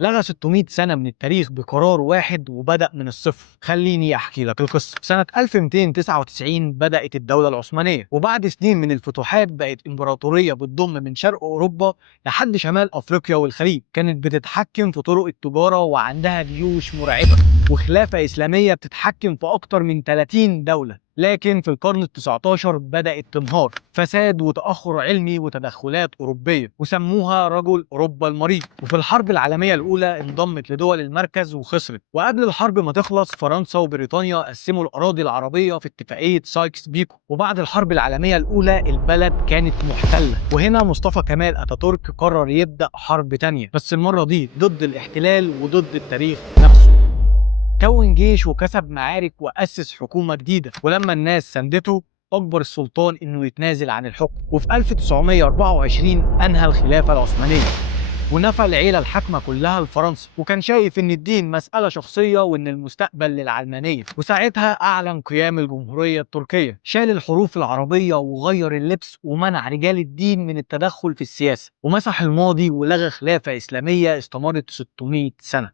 لغى 600 سنة من التاريخ بقرار واحد وبدأ من الصفر. خليني أحكي لك القصة. سنة 1299 بدأت الدولة العثمانية، وبعد سنين من الفتوحات بقت إمبراطورية بتضم من شرق أوروبا لحد شمال أفريقيا والخليج. كانت بتتحكم في طرق التجارة وعندها جيوش مرعبة، وخلافة إسلامية بتتحكم في أكتر من 30 دولة. لكن في القرن ال19 بدأت تنهار، فساد وتأخر علمي وتدخلات أوروبية، وسموها رجل أوروبا المريض. وفي الحرب العالمية الأولى انضمت لدول المركز وخسرت. وقبل الحرب ما تخلص فرنسا وبريطانيا قسموا الأراضي العربية في اتفاقية سايكس بيكو. وبعد الحرب العالمية الأولى البلد كانت محتلة، وهنا مصطفى كمال أتاتورك قرر يبدأ حرب تانية، بس المرة دي ضد الاحتلال وضد التاريخ نفسه. كون جيش وكسب معارك وأسس حكومة جديدة، ولما الناس ساندته أجبر السلطان إنه يتنازل عن الحكم. وفي 1924 أنهى الخلافة العثمانية ونفى العيلة الحاكمة كلها لفرنسا، وكان شايف إن الدين مسألة شخصية وإن المستقبل للعلمانية. وساعتها أعلن قيام الجمهورية التركية، شال الحروف العربية وغير اللبس ومنع رجال الدين من التدخل في السياسة، ومسح الماضي ولغى خلافة إسلامية استمرت 600 سنة.